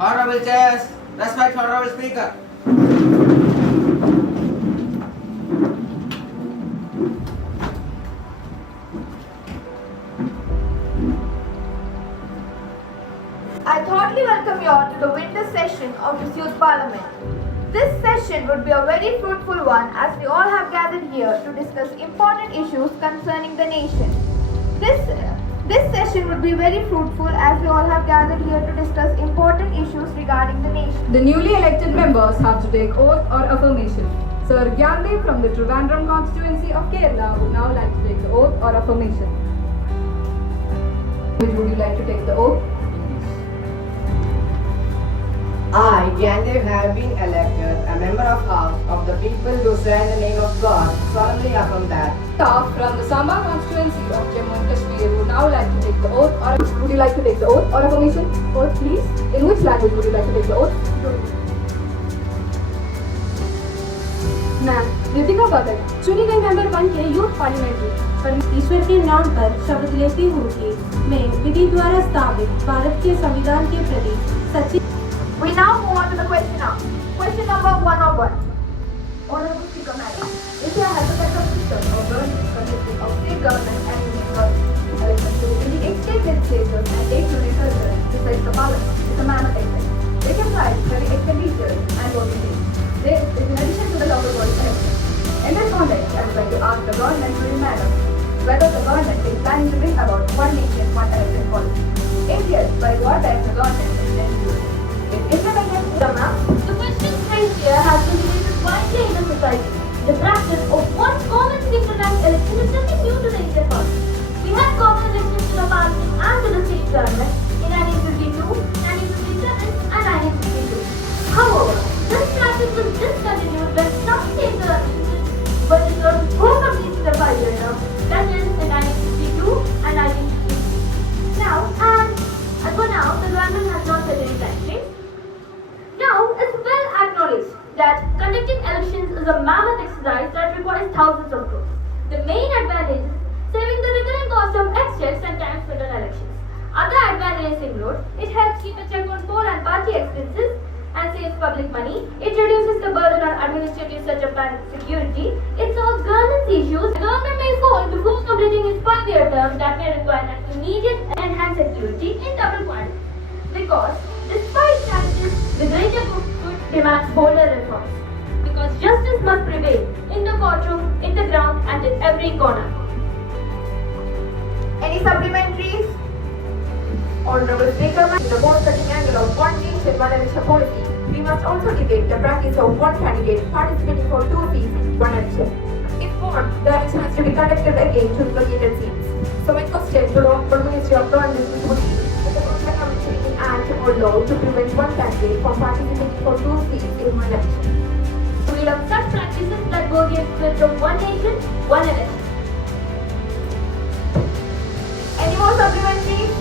Honorable chairs, respect Honorable Speaker. I thoroughly welcome you all to the winter session of this Youth Parliament. This session would be a very fruitful one as we all have gathered here to discuss important issues concerning the nation. This session would be very fruitful as we all have gathered here to discuss important issues regarding the nation. The newly elected members have to take oath or affirmation. Sir Gyandev from the Trivandrum constituency of Kerala would now like to take the oath or affirmation. Which would you like to take the oath? I, Gyandev, have been elected a member of House of the people to swear in the name of God, solemnly affirm that. Staff from the Samba constituency of Jammu and Kashmir would now like to take the oath or would you like to take the oath or affirmation? Oath please. In which language would you like to take the oath? मैं दीपिका भगत चुनी गई member बन के youth parliamentary पर ईश्वर के नाम पर शपथ लेती हूँ कि मैं विधि द्वारा स्थापित भारत के संविधान के प्रति सच्ची। We now move on to the question now. Question number 101. Honorable Speaker Madam, India has a set of system of government consisting of state government and union government. Elections to the 8 state legislatures and 8 union presidents besides the parliament is a mammoth exercise. They can price very expenditures and voting days. This is in addition to the local body elections. In this context, I would like to ask the government to madam whether the government is planning to bring about one nation, one election policy. If yes, by what time the government is planning to do it? If implemented, the question raised here has been debated widely in the society. The practice of one common synchronized election is nothing new to the Indian parliament. We had common elections to the parliament and to the state government in 1952, 1957 and 1962. However, this practice was discontinued when some state governments were reserved for completing the 5-year term, that is in 1962 and 1963. As for now, the government has not set any time frame. Now, it's well acknowledged that conducting elections is a mammoth exercise that requires thousands of crores. The main advantage is saving the recurring cost of exchange and time spent on elections. Other advantages include it helps keep a check on poll and party expenses and saves public money. It reduces the burden on administrative setup and security. It solves governance issues. The government may fall before completing its 5-year term that may require an immediate enhanced security in double quantity. Because despite challenges, the greater good demands bolder reforms. Because justice must prevail in the courtroom, in the ground, and in every corner. any supplementaries? Honorable Speaker, in the most cutting angle of one nation, one election policy, we must also debate the practice of one candidate participating for 2 seats in one election. If not, the election has to be conducted again to the vacated seats. So my question to the Honorable Ministry of Law and Justice would be, the government committee in act or law to prevent one candidate from participating for 2 seats in one election. We love such practices that go against the spirit of one nation, one election. Any more supplementaries?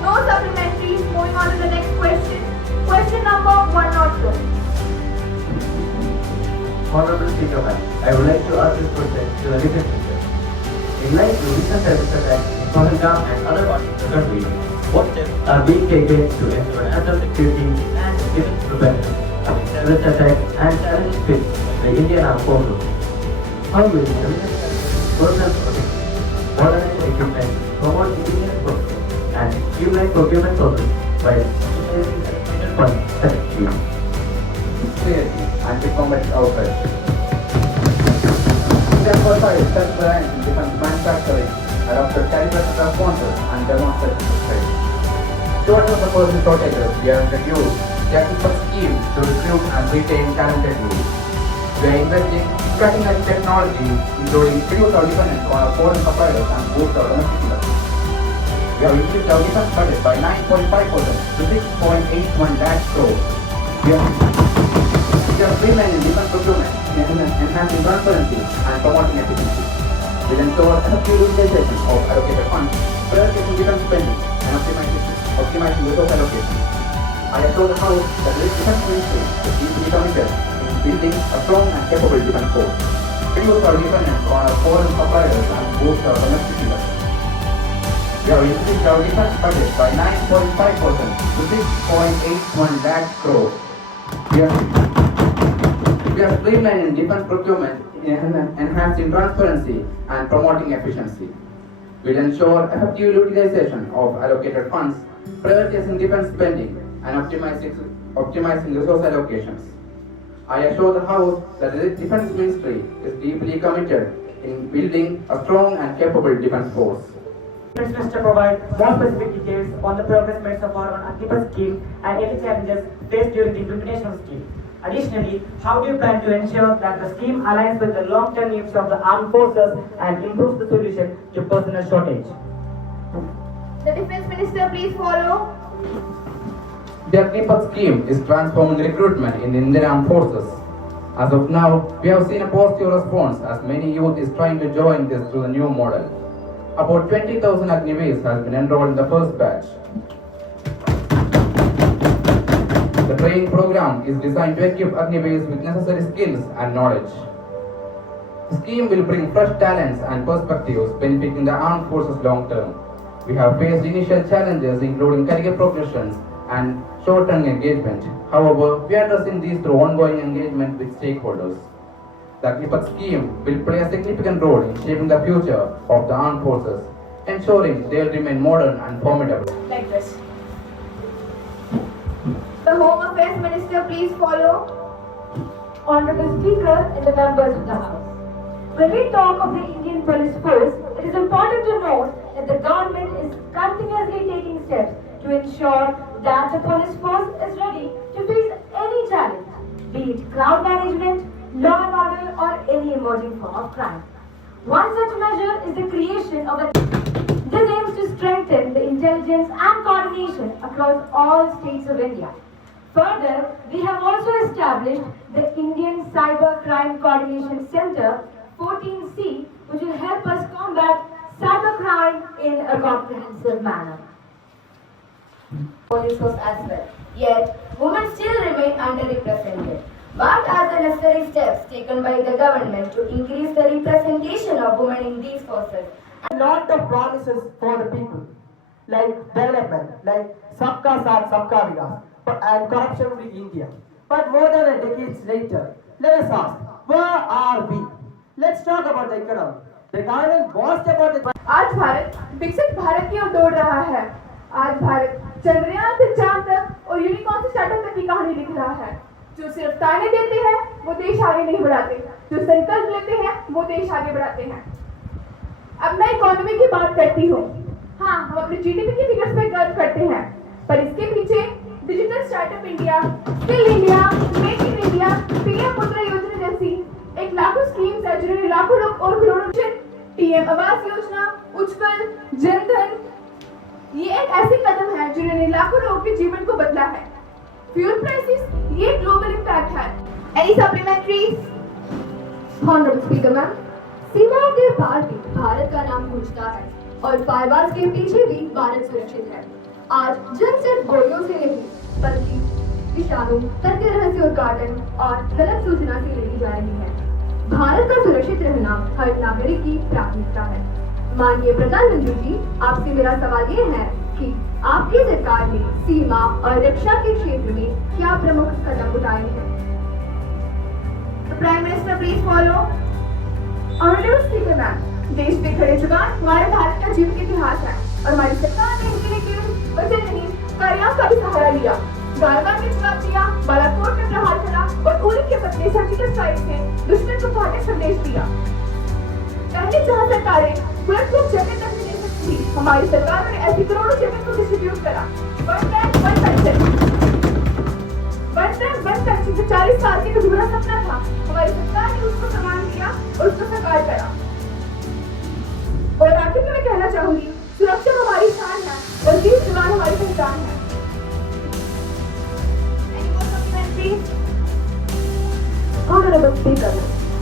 No supplementaries. Moving on to the next question. Question number 102. Honorable Speaker Ma'am, I would like to ask this question to the defense minister. In light of recent terrorist attacks in Pahalgam and other parts of the country, what steps are being taken to ensure national security and defense preparedness against terrorist attacks and challenges faced by the Indian Armed Forces? How will the defense personnel protection, modernize equipment, promote Indian process, and streamline procurement process by utilizing allocated funds effectively? Clearly and diplomatic outrage. India emphasized self-reliance in defense manufacturing, adopted calibrated responses, and demonstrated strength. To address the personnel shortages, we have introduced technical schemes to recruit and retain talented youth. We are investing in cutting-edge technology, including reduce our dependence on our foreign suppliers and boost our domestic industry. We have increased our defense budget by 9.5% to 6.81 lakh crores. We are streamlining defense procurement, enhancing transparency and promoting efficiency. We will ensure effective utilization of allocated funds, prioritizing defense spending and optimizing resource allocation. I assure the House that the defense ministry is deeply committed in building a strong and capable defense force, reduce our dependence on our foreign suppliers and boost our domestic industry. We have increased our defense budget by 9.5% to 6.81 lakh crore. We are streamlining defense procurement, enhancing transparency and promoting efficiency. We'll ensure effective utilization of allocated funds, prioritizing defense spending and optimizing resource allocations. I assure the House that the Defense Ministry is deeply committed in building a strong and capable defense force. Defense Minister provide more specific details on the progress made so far on Agnipath scheme and any challenges faced during the implementation of the scheme. Additionally, how do you plan to ensure that the scheme aligns with the long-term needs of the armed forces and improves the solution to personnel shortage? The Defense Minister, please follow. The Agnipath scheme is transforming recruitment in the Indian Armed Forces. As of now, we have seen a positive response as many youth is trying to join this through the new model. About 20,000 Agniveers has been enrolled in the first batch. The training program is designed to equip Agniveers with necessary skills and knowledge. The scheme will bring fresh talents and perspectives benefiting the armed forces long term. We have faced initial challenges including career progressions and short-term engagement. However, we are addressing these through ongoing engagement with stakeholders. The Agnipath scheme will play a significant role in shaping the future of the armed forces, ensuring they will remain modern and formidable. Like this. The Home Affairs Minister, please follow. Honorable Speaker and the members of the House. When we talk of the Indian Police Force, it is important to note that the government is continuously taking steps to ensure that the police force is ready to face any challenge, be it crowd management, law and order, or any emerging form of crime. One such measure is the creation of a This aims to strengthen the intelligence and coordination across all states of India. Further, we have also established the Indian Cyber Crime Coordination Center 14C, which will help us combat cybercrime in a comprehensive manner. Police force as well. Yet, women still remain underrepresented. What are the necessary steps taken by the government to increase the representation of women in these forces? A lot of promises for the people, like development, like Sabka Saath, Sabka Vikas, and corruption free India. But more than a decade later, let us ask, where are we? Let's talk about the economy. The government boasts about the आज भारत विकसित भारत की ओर दौड़ रहा है। आज भारत चंद्रयान से चांद तक और यूनिकॉर्न से स्टार्टअप तक की कहानी लिख रहा है। जो सिर्फ ताने देते हैं वो देश आगे नहीं बढ़ाते, जो संकल्प लेते हैं वो देश आगे बढ़ाते हैं। अब मैं इकोनॉमी की बात करती हूँ। हाँ, हम अपने जीडीपी की फिगर्स पे गर्व करते हैं, पर इसके पीछे digital startup India, skill India, make in India, PM मुद्रा योजना जैसी एक लाखों स्कीम्स है जिन्होंने लाखों लोग और करोड़ों पीएम आवास योजना, उज्जवल, जनधन, ये एक ऐसे कदम है जिन्होंने लाखों लोगों के जीवन को बदला है। फ्यूल प्राइसेस, ये ग्लोबल इम्पैक्ट है। Any supplementaries? Honorable Speaker Ma'am, सीमाओं के पार भी भारत का नाम गूंजता है और फायरवॉल्स के पीछे भी भारत सुरक्षित है। आज जंग सिर्फ गोलियों से नहीं, बल्कि विषाणु, तथ्य रहस्य उद्घाटन और गलत सूचना से लड़ी जा रही है। भारत का सुरक्षित रहना हर नागरिक की प्राथमिकता है। माननीय प्रधानमंत्री जी, आपसे मेरा सवाल ये है कि आपकी सरकार ने सीमा और रक्षा के क्षेत्र में क्या प्रमुख कदम उठाए हैं? The Prime Minister, please follow. Honorable Speaker Ma'am, देश पे खड़े जुबान हमारे भारत का जीवित इतिहास है और हमारी सरकार ने इनके लिए केवल वचन नहीं, कार्यों का भी सहारा लिया। गालवा में जवाब दिया, बालाकोट में प्रहार करा और उरी के बदले सर्जिकल स्ट्राइक से दुश्मन को घातक संदेश दिया। पहले जहां सरकारें बुलेट प्रूफ जैकेट तक नहीं दे सकती थी, हमारी सरकारों ने ऐसी करोड़ों जैकेट को डिस्ट्रीब्यूट करा। वन रैंक वन पेंशन जो 40 साल के अधूरा सपना था, हमारी सरकार ने उसको सम्मान दिया और उसको साकार करा। और आखिर में मैं कहना चाहूंगी, सुरक्षा हमारी शान है और वीर जवान हमारी पहचान है। Honorable Speaker,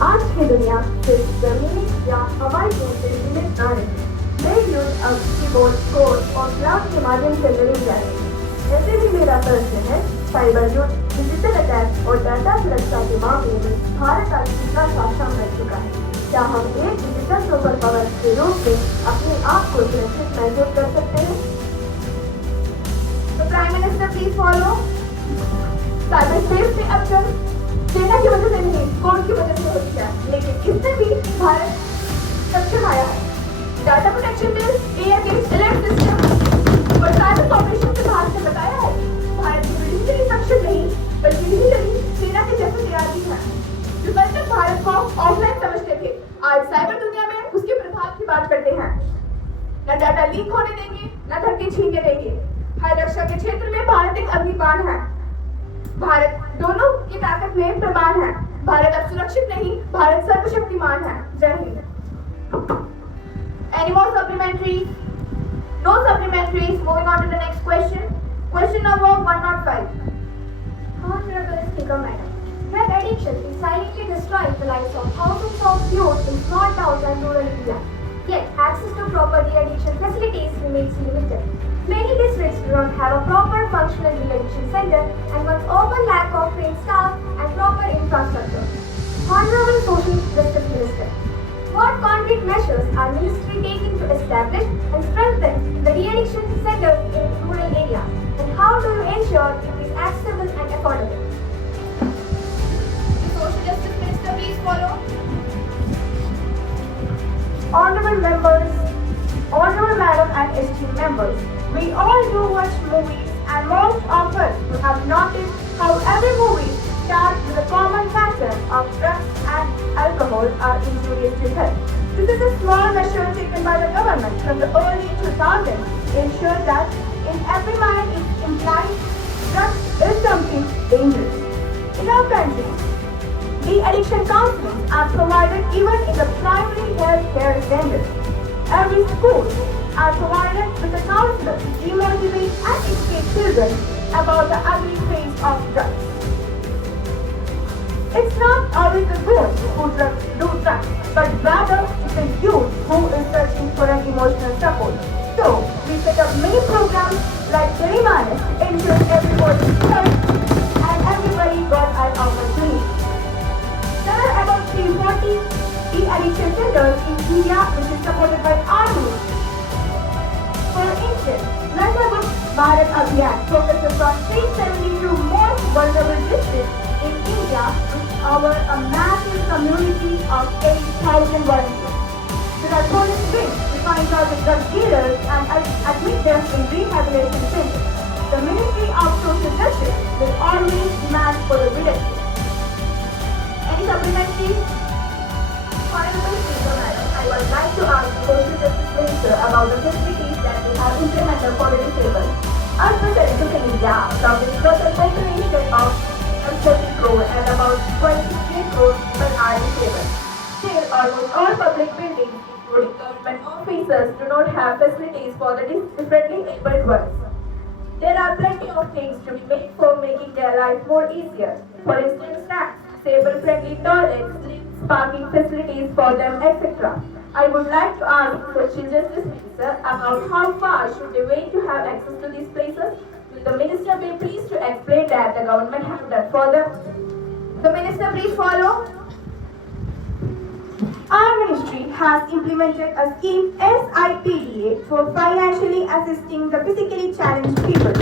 आज की दुनिया सिर्फ जमीनी या हवाई जोन से सीमित न रही। नए युग अब कीबोर्ड, कोड और क्लाउड के माध्यम से लड़ी जा रही है। ऐसे भी मेरा प्रश्न है, साइबर युद्ध, डिजिटल अटैक और डाटा सुरक्षा के मामले में भारत आज कितना सक्षम रह चुका है? क्या हम एक डिजिटल सुपर पावर के रूप में अपने आप को सुरक्षित महसूस कर सकते प्लीज फॉलो। साइबर स्पेस में अब तक सेना की वजह से नहीं, कोड की वजह से होती है, लेकिन इससे भी भारत सक्षम आया है। Data protection bill, air based alert system और साइबर ऑपरेशन से भारत ने बताया है भारत मिलिट्री सक्षम नहीं बल्कि डिजिटली सेना के जैसे तैयार भी है। जो कल तक भारत को ऑफलाइन समझते थे, आज साइबर दुनिया में उसके प्रभाव की बात करते हैं। न डाटा लीक होने देंगे, न धरती छीनने देंगे। हर रक्षा के क्षेत्र में भारत एक अग्निबाण है। भारत दोनों की ताकत में प्रमाण है। भारत अब सुरक्षित नहीं, भारत सर्वशक्तिमान है। जय Hind. Any more supplementaries? No supplementaries. Moving on to the next question. Question number 105. Honorable Speaker Madam, drug addiction is silently destroying the lives of thousands of youth in small towns and rural India. Yet, access to proper de-addiction facilities remains limited. Many districts do not have a proper functional de-addiction center and once open lack of trained staff and proper infrastructure. Honorable Social Justice Minister, what concrete measures are Ministry taking to establish and strengthen the de-addiction centers in rural areas? And how do you ensure it is accessible and affordable? The Social Justice Minister, please follow. Honorable members, honorable madam and esteemed members, we all do watch movies and most of us would have noticed how every movie starts with a common pattern of drugs and alcohol are injurious to health. This is a small measure taken by the government from the early 2000s to ensure that in every mind is implied drugs is something dangerous. In our country, de-addiction counseling are provided even in the primary health care centers. Every school are provided with a counselor to demotivate and educate children about the ugly face of drugs. It's not always the good who do drugs, but rather it's the youth who is searching for an emotional support. So, we set up many programs like Jerimane to ensure everybody is heard and everybody got an opportunity. There are about 340 de-addiction centers in India which is supported by our ministry. For instance, Nasha Mukt Bharat Abhiyan focuses on 372 most vulnerable districts in India with our a massive community of 8,000 volunteers. There are police wings to find out the drug dealers and admit them in rehabilitation centers. The Ministry of Social Justice will always demand for the village. Any supplementary? Honorable Speaker Madam, I would like to ask the Social Justice Minister about the facilities that we have implemented for the disabled. As per the Education India, from the total population of 30 crore and about 23 crore people are disabled. Still, almost all public buildings, including government offices, do not have facilities for the differently abled ones. There are plenty of things to be made for making their life more easier. For instance, snacks, disabled-friendly toilets, lifts, parking facilities for them, etc. I would like to ask the Social Justice Minister about how far should they wait to have access to these places. Will the Minister be pleased to explain that the government has done for them? The Minister, please follow. Our ministry has implemented a scheme SIPDA for financially assisting the physically challenged people.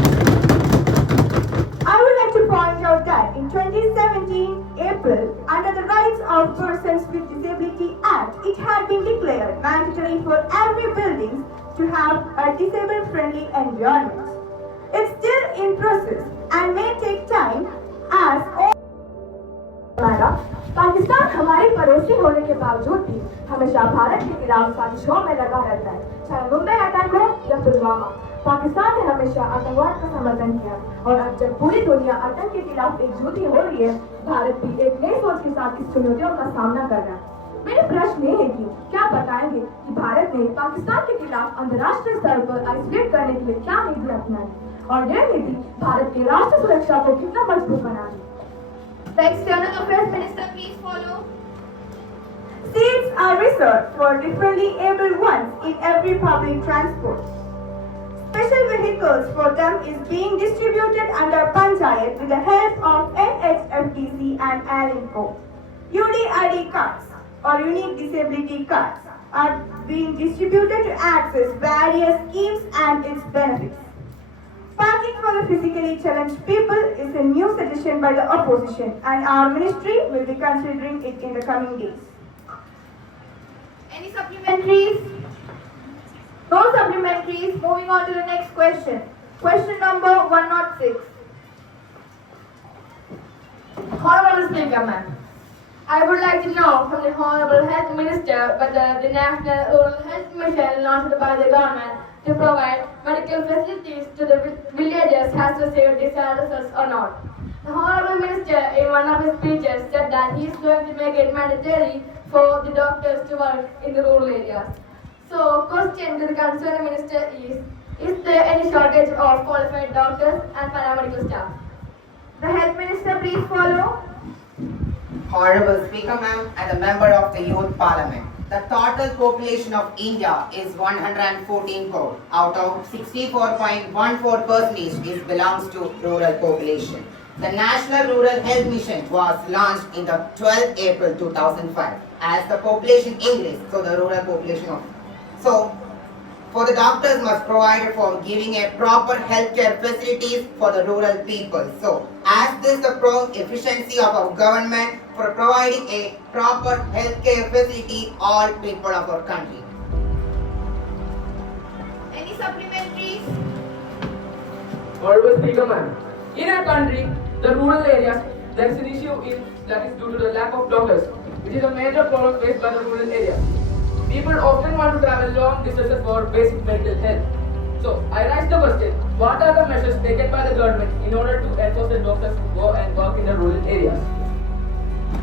I would like to point out that in 2017 April, under the Rights of Persons with Disability Act, it had been declared mandatory for every building to have a disabled-friendly environment. It's still in process and may take time as all Pakistan हमारे पड़ोसी होने के बावजूद भी हमेशा भारत के खिलाफ साजिशों में लगा रहता है, चाहे मुंबई अटैक हो या पुलवामा। पाकिस्तान ने हमेशा आतंकवाद का समर्थन किया और अब जब पूरी दुनिया आतंक के खिलाफ एकजुटी हो रही है, भारत भी एक नई सोच के साथ इस चुनौतियों का सामना कर रहा है। मेरे प्रश्न ये है कि क्या बताएंगे कि भारत ने पाकिस्तान के खिलाफ अंतर्राष्ट्रीय स्तर पर आइसोलेट करने के लिए क्या नीति अपनाई और यह नीति भारत की राष्ट्रीय सुरक्षा को कितना मजबूत बनाएगी? The External Affairs Minister, please follow. Seats are reserved for differently abled ones in every public transport. Special vehicles for them is being distributed under Panchayat with the help of NHFDC and ALINCO. UDID cards or unique disability cards are being distributed to access various schemes and its benefits. Parking for the physically challenged people is a new suggestion by the opposition, and our ministry will be considering it in the coming days. Any supplementaries? No supplementaries. Moving on to the next question. Question number 106. Honorable Speaker, ma'am, I would like to know from the Honorable Health Minister whether the National Rural Health Mission launched by the government to provide medical facilities to the villagers has received desired results or not. The Honorable Minister in one of his speeches said that he is going to make it mandatory for the doctors to work in the rural areas. So, question to the concerned minister is there any shortage of qualified doctors and paramedical staff? The Health Minister, please follow. Honorable Speaker, ma'am, and a member of the Youth Parliament. The total population of India is 114 crore. Out of 64.14% is belongs to rural population. The National Rural Health Mission was launched in the 12th April 2005. As the population increased, so the rural population for the doctors must provide for giving a proper healthcare facilities for the rural people. So, as this the efficiency of our government for providing a proper healthcare facility all people of our country. Any supplementaries? Honorable Speaker, ma'am, in our country, the rural areas, there is an issue that is due to the lack of doctors, which is a major problem faced by the rural areas. People often want to travel long distances for basic medical health. So, I raise the question, what are the measures taken by the government in order to enforce the doctors to go and work in the rural areas?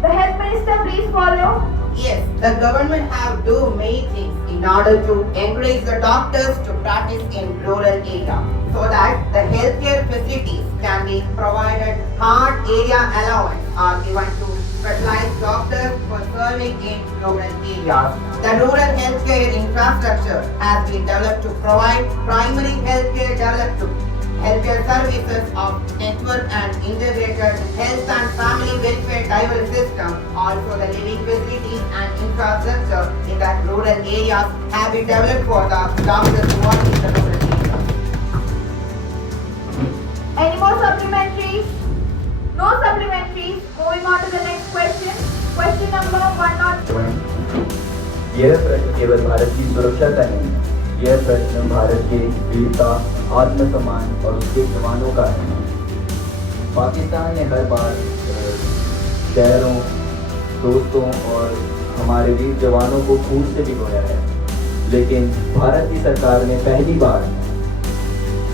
The Health Minister, please follow. Yes, the government have do many things in order to encourage the doctors to practice in rural area so that the healthcare facilities can be provided. Hard area allowance are given to specialized doctors for serving in rural areas. The rural healthcare infrastructure has been developed to provide primary healthcare services of network and integrated health and family welfare diverse system. Also, the living facilities and infrastructure in the rural areas have been developed for the doctors who work in the rural areas. Any more supplementaries? No supplementaries. Moving on to the next question. Question number 102. यह प्रश्न केवल भारत की सुरक्षा का नहीं, यह प्रश्न भारत के वीरता, आत्मसम्मान और उसके जवानों का है। पाकिस्तान ने हर बार शहरों, दोस्तों और हमारे वीर जवानों को खून से भिगोया है, लेकिन भारत की सरकार ने पहली बार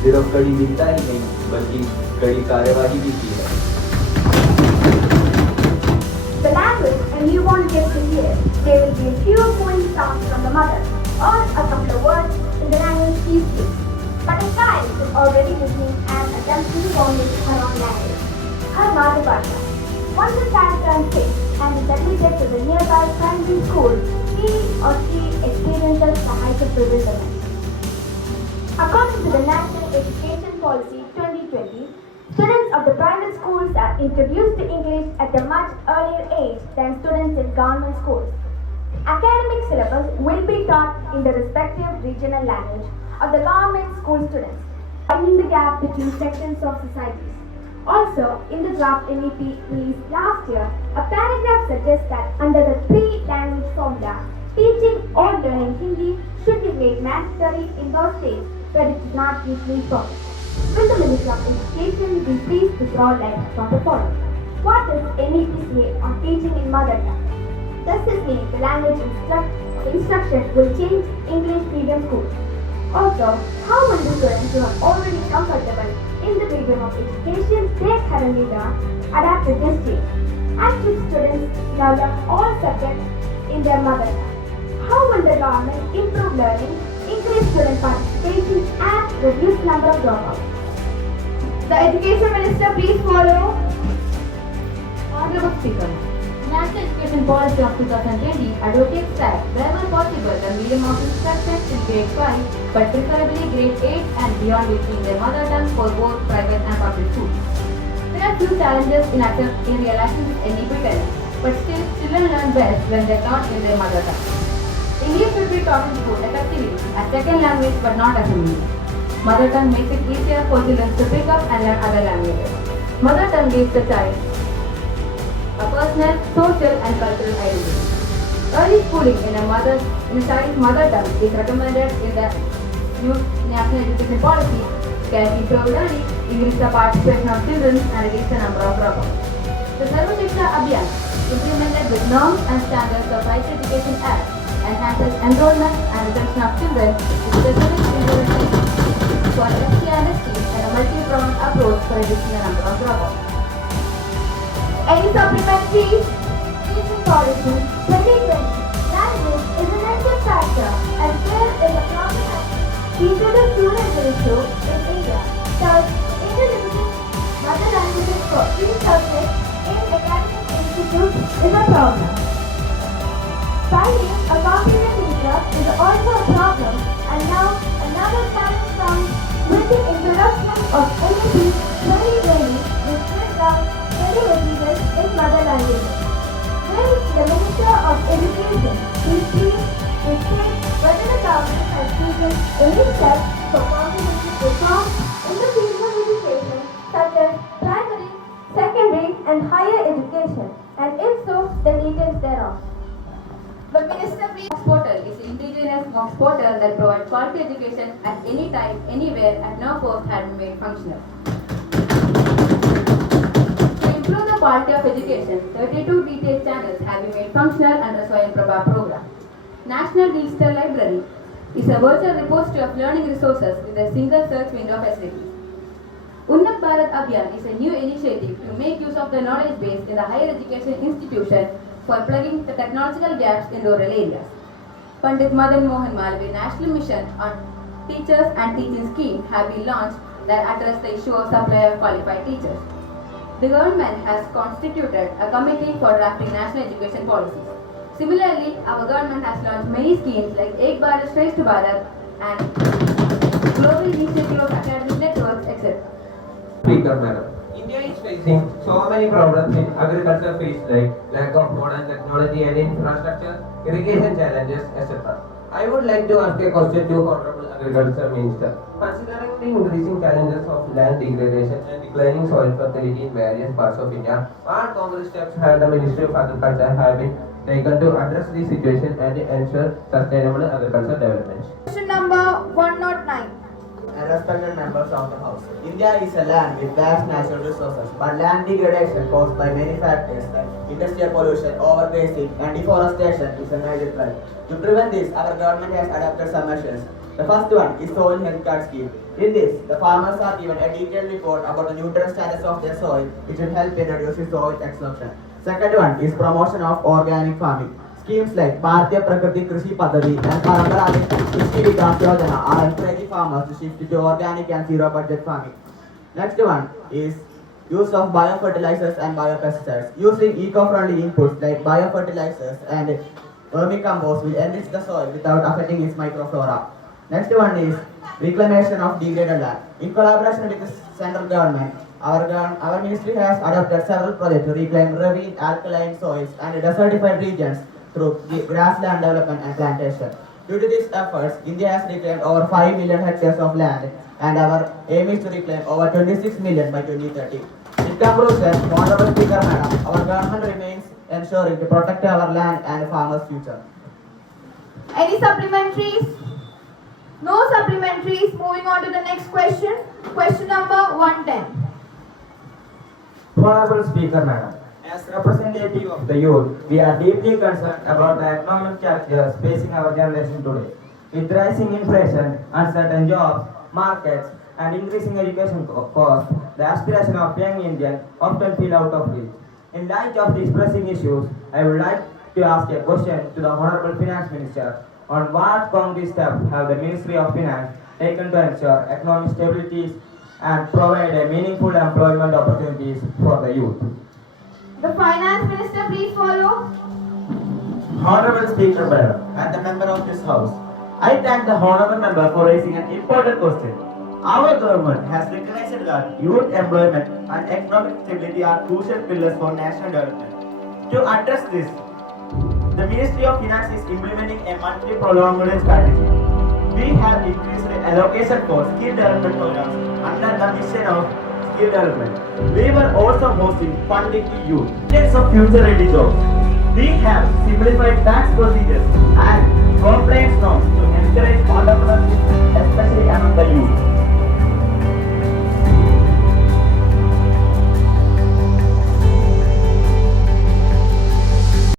सिर्फ कड़ी मिलता ही नहीं बल्कि कड़ी कार्यवाही भी की है। The language a newborn gets to hear, there will be a few foreign sounds from the mother, or a couple of words in the language she speaks. But a child is already listening and attempting to formulate her own language, her Madhubhasha. Once the child turns 6 and is admitted to the nearby primary school, he or she experiences the height of bewilderment. According to the National Education Policy 2020, students of the private schools are introduced to English at a much earlier age than students in government schools. Academic syllabus will be taught in the respective regional language of the government school students, widening the gap between sections of societies. Also, in the draft NEP released last year, a paragraph suggests that under the three-language formula, teaching or learning Hindi should be made mandatory in those states where it is not usually taught. Will the Minister of Education be pleased to draw light from the following? What does NEP say on teaching in mother tongue? Does this mean the language instruction will change English medium schools? Also, how will the students who are already comfortable in the medium of education they currently learn adapt to this change? And should students now learn all subjects in their mother tongue? How will the government improve learning, increase student participation and reduce number of dropouts? The Education Minister, please follow. Honorable Speaker, National Education Policy of 2020 advocates that wherever possible the medium of instruction is grade 5 but preferably grade 8 and beyond between their mother tongue for both private and public schools. There are few challenges in realizing this NEP balance, but still children learn best when they are taught in their mother tongue. English should be taught in school effectively as second language but not as a medium. Mother tongue makes it easier for children to pick up and learn other languages. Mother tongue gives the child a personal, social and cultural identity. Early schooling in a child's mother tongue is recommended in the new national education policy, can improve learning, increase the participation of children and reduce the number of dropouts. The Sarva Shiksha Abhiyan, implemented with norms and standards of Higher Education Act, enhances enrollment and retention of children with specific implementation for SC and ST and a multi-pronged approach for reducing the number of dropouts. Any supplementaries? Teaching policy 2020. Language is an active factor and care is a prominent feature of student ratio in India. Thus, introducing mother languages for each subject in academic institutes is a problem. Finding a competent teacher is also a problem, and now another challenge comes with the introduction of NEP 2020, which brings down study materials in mother languages. Will the Minister of Education please state whether the government has taken any steps for comprehensive reforms in the field of education, such as primary, secondary, and higher education, and if so, the details thereof. The Minister please. Mox Portal is an indigenous Mox portal that provides quality education at any time, anywhere, at no cost had been made functional. To improve the quality of education, 32 detailed channels have been made functional under Swayam Prabha program. National Digital Library is a virtual repository of learning resources with a single search window facility. Unnat Bharat Abhiyan is a new initiative to make use of the knowledge base in the higher education institution for plugging the technological gaps in rural areas. Pandit Madan Mohan Malviya National Mission on Teachers and Teaching Scheme have been launched that address the issue of supply of qualified teachers. The government has constituted a committee for drafting national education policies. Similarly, our government has launched many schemes like Ek Bharat Shrestha Bharat and Global Initiative of Academic Networks, etc. Speaker Madam, India is facing so many problems in agriculture fields like lack of modern technology and infrastructure, irrigation challenges, etc. I would like to ask a question to Honorable Agriculture Minister. Considering the increasing challenges of land degradation and declining soil fertility in various parts of India, what concrete steps have the Ministry of Agriculture have been taken to address the situation and ensure sustainable agricultural development? Question number 109. And respected members of the House, India is a land with vast natural resources, but land degradation caused by many factors like industrial pollution, overgrazing, and deforestation is a major threat. To prevent this, our government has adopted some measures. The first one is soil health card scheme. In this, the farmers are given a detailed report about the nutrient status of their soil, which will help in reducing soil exhaustion. Second one is promotion of organic farming. Schemes like Bharatiya Prakriti Krishi Paddhati and Paramparagit Krishi Vikas Yojana are encouraging farmers to shift to organic and zero budget farming. Next one is use of biofertilizers and biopesticides. Using eco-friendly inputs like biofertilizers and vermicompost will enrich the soil without affecting its microflora. Next one is reclamation of degraded land. In collaboration with the central government, our ministry has adopted several projects to reclaim ravine, alkaline soils and desertified regions through grassland development and plantation. Due to these efforts, India has reclaimed over 5 million hectares of land, and our aim is to reclaim over 26 million by 2030. In conclusion, Honorable Speaker Madam, our government remains ensuring to protect our land and farmers' future. Any supplementaries? No supplementaries. Moving on to the next question. Question number 110. Honorable Speaker Madam, as representative of the youth, we are deeply concerned about the economic challenges facing our generation today. With rising inflation, uncertain jobs, markets, and increasing education costs, the aspiration of young Indians often feel out of reach. In light of these pressing issues, I would like to ask a question to the Honorable Finance Minister on what concrete steps have the Ministry of Finance taken to ensure economic stability and provide a meaningful employment opportunities for the youth. The Finance Minister, please follow. Honorable Speaker Madam and the member of this House, I thank the Honorable member for raising an important question. Our government has recognized that youth employment and economic stability are crucial pillars for national development. To address this, the Ministry of Finance is implementing a monthly prolonged strategy. We have increased the allocation for skill development programs under the mission of skill development. We were also hosting funding to youth, tens of future-ready jobs. We have simplified tax procedures and compliance norms to encourage entrepreneurship, especially among the youth.